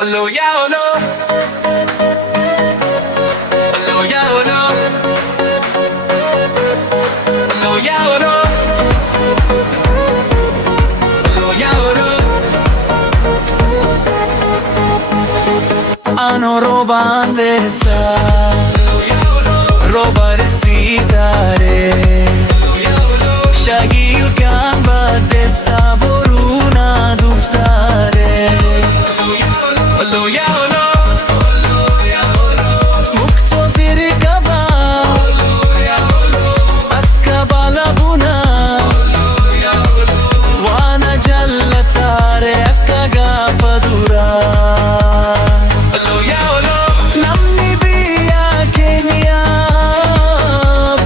Olo ya olo, olo ya olo, olo ya olo, olo ya olo. Ano roban desa, roba resitare, shagil kan badesa voruna duftare. Olo ya olo, muktafir kaba, akkabala buna, wana jalla tare akkaga fadura. Olo ya olo, namni biya Kenya,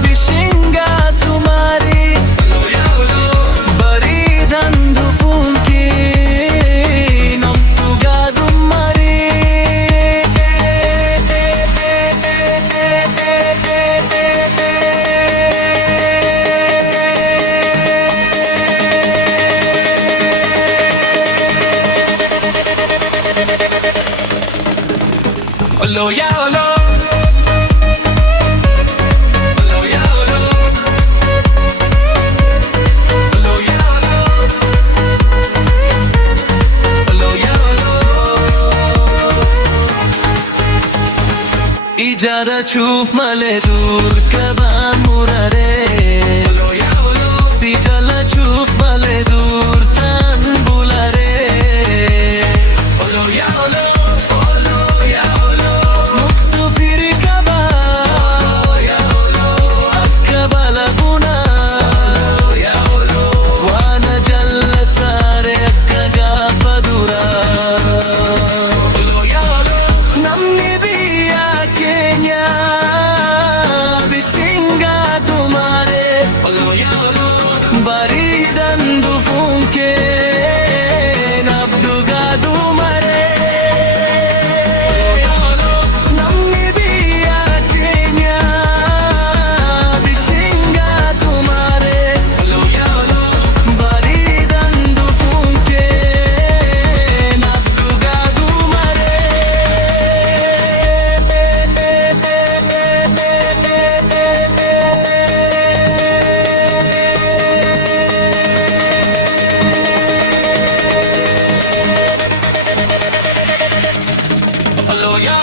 bishinga tumari. Olo ya olo, baridan dufunki, namtuga dumari. Olo ya olo, olo ya olo, olo ya olo, olo ya olo. Ijara chuf male dur kaban murare. Olo ya olo, si jala chuf male dur tan bulare. Olo ya olo. Baridan dufunke nafduga dumare. Namni biya Kenya bishinga tumare. Baridan dufunke nafduga dumare. Olo ya